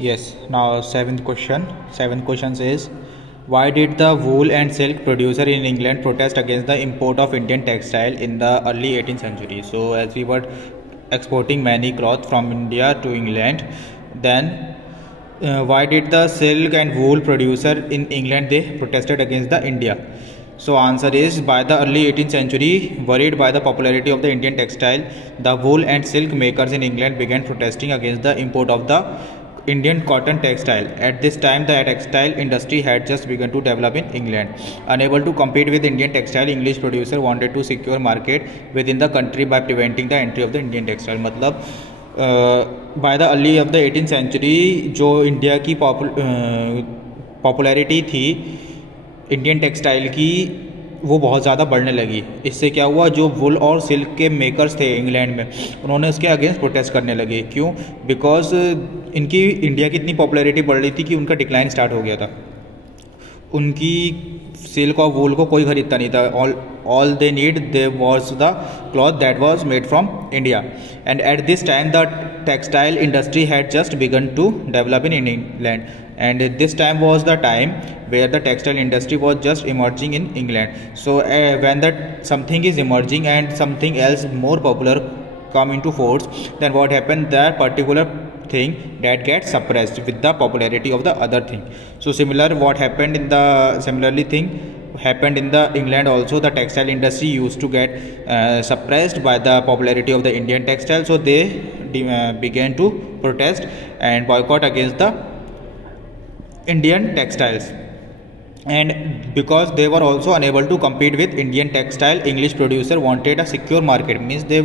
Yes. Now seventh question. Seventh question says, why did the wool and silk producer in England protest against the import of Indian textile in the early 18th century? So as we were exporting many cloth from India to England, then why did the silk and wool producer in England they protested against the India? So answer is, by the early 18th century, worried by the popularity of the Indian textile, the wool and silk makers in England began protesting against the import of the Indian cotton textile. At this time, the textile industry had just begun to develop in England. Unable to compete with Indian textile, English producer wanted to secure market within the country by preventing the entry of the Indian textile. मतलब by the early of the 18th century जो India की popularity थी Indian textile की वो बहुत ज़्यादा बढ़ने लगी। इससे क्या हुआ, जो वुल और सिल्क के मेकर्स थे इंग्लैंड में उन्होंने उसके अगेंस्ट प्रोटेस्ट करने लगे। क्यों? बिकॉज इनकी इंडिया की इतनी पॉपुलैरिटी बढ़ रही थी कि उनका डिक्लाइन स्टार्ट हो गया था। उनकी सिल्क और वूल को कोई खरीदता नहीं था। All they need they was the cloth that was made from India. And at this time the textile industry had just begun to develop in England, and this time was the time where the textile industry was just emerging in England. So when that something is emerging and something else more popular come into force, then what happened, that particular thing that gets suppressed with the popularity of the other thing. So similarly thing happened in the England also. The textile industry used to get suppressed by the popularity of the Indian textile, so they began to protest and boycott against the Indian textiles. And because they were also unable to compete with Indian textile, English producer wanted a secure market, means they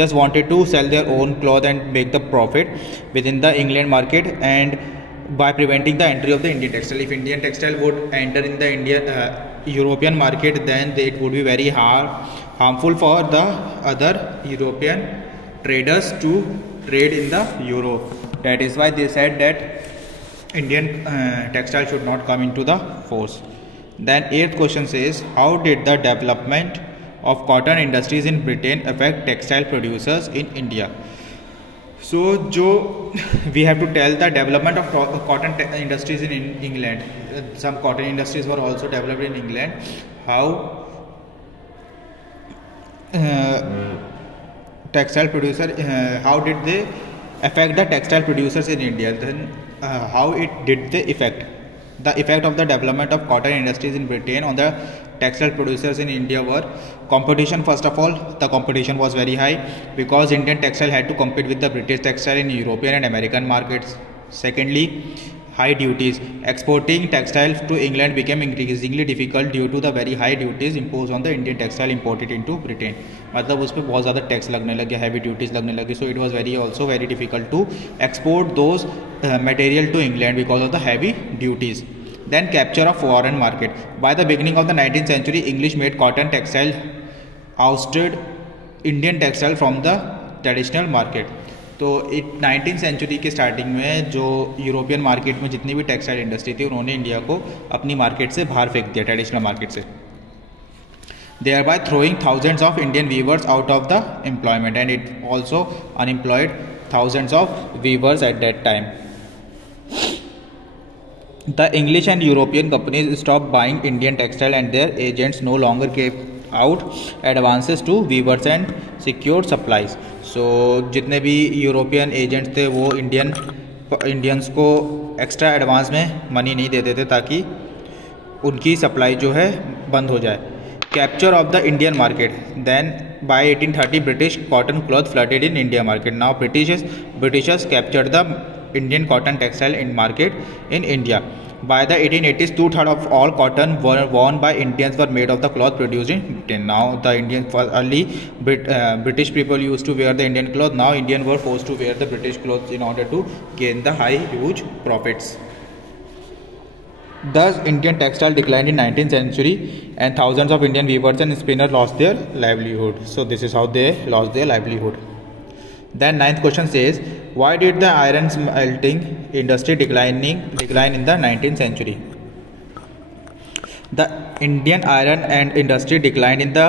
just wanted to sell their own cloth and make the profit within the England market, and by preventing the entry of the Indian textile. If Indian textile would enter in the European market, then it would be very harmful for the other European traders to trade in the Europe. That is why they said that Indian textile should not come into the force. Then eighth question says, how did the development of cotton industries in Britain affect textile producers in India? So we have to tell the development of cotton industries in England. Some cotton industries were also developed in England. How textile producer, how did they affect the textile producers in India? Then how did they affect the effect of the development of cotton industries in Britain on the textile producers in India were competition. First of all, the competition was very high because Indian textile had to compete with the British textile in European and American markets. Secondly, high duties. Exporting textiles to England became increasingly difficult due to the very high duties imposed on the Indian textile imported into Britain. मतलब उस पर बहुत ज़्यादा tax लगने लगे, heavy duties लगने लगी. So it was very difficult to export those material to England because of the heavy duties. Then capture of foreign market. By the beginning of the 19th century, English made cotton textile ousted Indian textile from the traditional market. तो 19th century के starting में जो European market में जितनी भी textile industry थी उन्होंने India को अपनी मार्केट से बाहर फेंक दिया, ट्रेडिशनल मार्केट से, thereby throwing thousands of Indian weavers out of the employment, and it also unemployed thousands of weavers at that time. The English and European companies stopped buying Indian textile and their agents no longer gave out advances to weavers and secured supplies. So जितने भी European agents थे वो Indians को extra advance में money नहीं देते थे ताकि उनकी सप्लाई जो है बंद हो जाए. Capture of the Indian market. Then by 1830 British cotton cloth flooded in India market. Now Britishers captured the Indian cotton textile in market in India. By the 1880s, 2/3 of all cotton worn by Indians were made of the cloth produced in Britain. Now the British people used to wear the Indian cloth. Now Indians were forced to wear the British clothes in order to gain the huge profits. Thus, Indian textile declined in 19th century, and thousands of Indian weavers and spinners lost their livelihood. So this is how they lost their livelihood. Then ninth question says, why did the iron smelting industry decline in the 19th century? The Indian iron and industry declined in the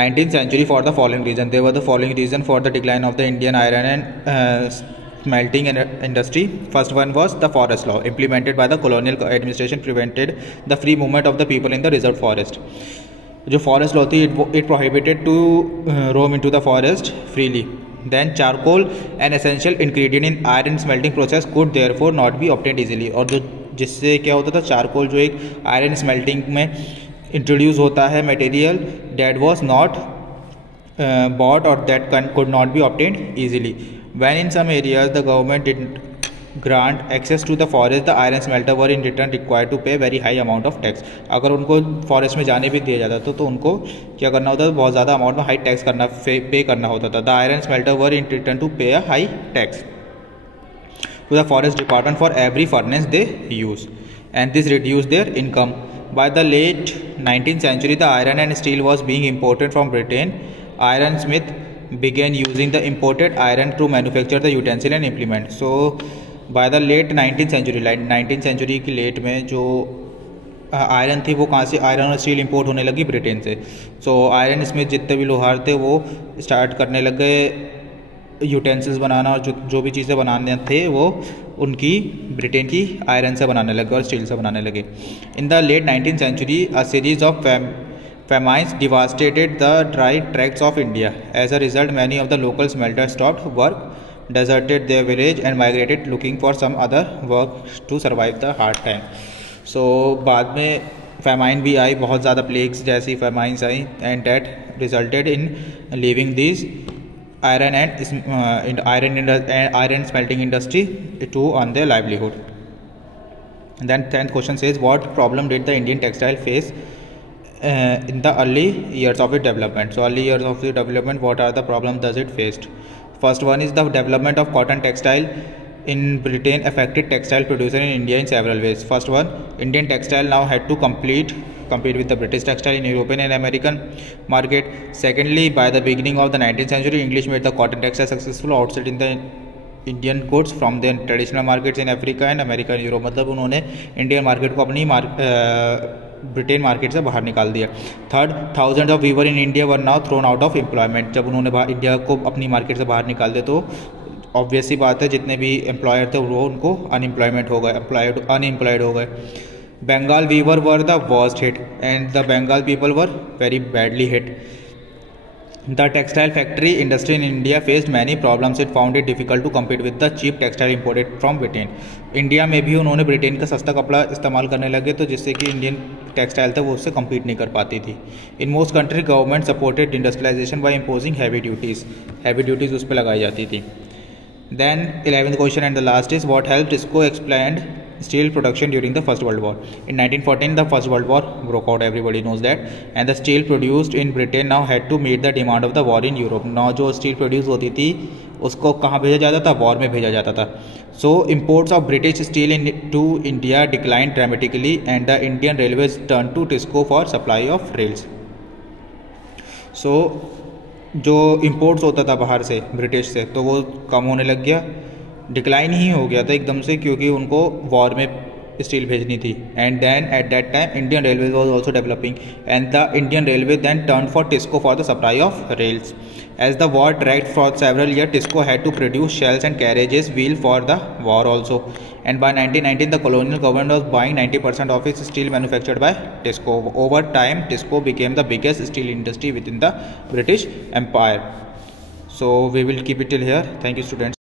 19th century for the following reason. There were the following reason for the decline of the Indian iron and smelting industry. First one was the forest law implemented by the colonial administration prevented the free movement of the people in the reserved forest. जो forest law थी it prohibited to roam into the forest freely. Then charcoal, an essential ingredient in iron smelting process, could therefore not be obtained easily. और जो जिससे क्या होता था, charcoal जो एक आयरन स्मेल्टिंग में इंट्रोड्यूस होता है material, that was not bought or that could not be obtained easily. When in some areas the government didn't grant access to the forest, the iron smelter were in return required to pay very high amount of tax. अगर उनको forest में जाने भी दिया जाता तो उनको क्या करना होता था, बहुत ज़्यादा अमाउंट में हाई टैक्स करना पे करना होता था. The iron smelter were in return to pay a high tax to the forest department for every furnace they use, and this reduced their income. By the late 19th century, the iron and steel was being imported from Britain. Ironsmith began using the imported iron to manufacture the utensil and implement. So by the late 19th century, 19th century की late में जो iron थी वो कहाँ से, iron और steel import होने लगी ब्रिटेन से. सो आयरन स्मिथ जितने भी लोहार थे वो स्टार्ट करने लग गए यूटेंसिल्स बनाना, और जो भी चीज़ें बनाने थे वो उनकी ब्रिटेन की आयरन से बनाने लगे और स्टील से बनाने लगे. In the late 19th century, a series of famines devastated the dry tracts of India. As a result, many of the local smelters stopped work, deserted their village and migrated looking for some other work to survive the hard time. So बाद में famine भी आई, बहुत ज़्यादा plagues जैसी famines I, and that resulted in leaving these iron and iron smelting industry to earn their livelihood. And then 10th question says, what problem did the Indian textile face in the early years of its development? So early years of the development, what are the problems does it faced? First one is the development of cotton textile in Britain affected textile producer in India in several ways. First one, Indian textile now had to compete with the British textile in European and American market. Secondly, by the beginning of the 19th century, English made the cotton textile successful outselling the Indian goods from their traditional markets in Africa and America and Europe. मतलब उन्होंने Indian market को अपनी Britain market से बाहर निकाल दिया. Third, thousand of weaver in India were now thrown out of employment. जब उन्होंने इंडिया को अपनी मार्केट से बाहर निकाल दिया तो ऑब्वियस सी बात है जितने भी एम्प्लॉयर थे वो उनको अनएम्प्लॉयमेंट हो गए, अनएम्प्लॉयड हो गए. Bengal weaver were the worst hit and the Bengal people were very badly hit. The textile factory industry in India faced many problems. It found it difficult to compete with the cheap textile imported from Britain. India में भी उन्होंने Britain का सस्ता कपड़ा इस्तेमाल करने लगे तो जिससे कि इंडियन टेक्सटाइल था वो उससे कम्पीट नहीं कर पाती थी. In most country government supported industrialisation by imposing heavy duties उस पर लगाई जाती थी. Then 11th question and the last is, what helped ISCO expand steel production during the First World War? In 1914, the First World War broke out, everybody knows that, and the steel produced in Britain now had to meet the demand of the war in Europe. Now जो steel produce होती थी उसको कहाँ भेजा जाता था, war में भेजा जाता था. So imports of British steel to India declined dramatically and the Indian Railways turned to TISCO for supply of rails. So जो इंपोर्ट्स होता था बाहर से ब्रिटिश से तो वो कम होने लग गया, डिक्लाइन ही हो गया था एकदम से क्योंकि उनको वॉर में स्टील भेजनी थी. And then at that time Indian railway was also developing and the Indian railway then turn for TISCO for the supply of rails. As the war dragged for several years, TISCO had to produce shells and carriages wheel for the war also. And by 1919, the colonial government was buying 90% of its steel manufactured by TISCO. Over time, TISCO became the biggest steel industry within the British Empire. So we will keep it till here. Thank you, students.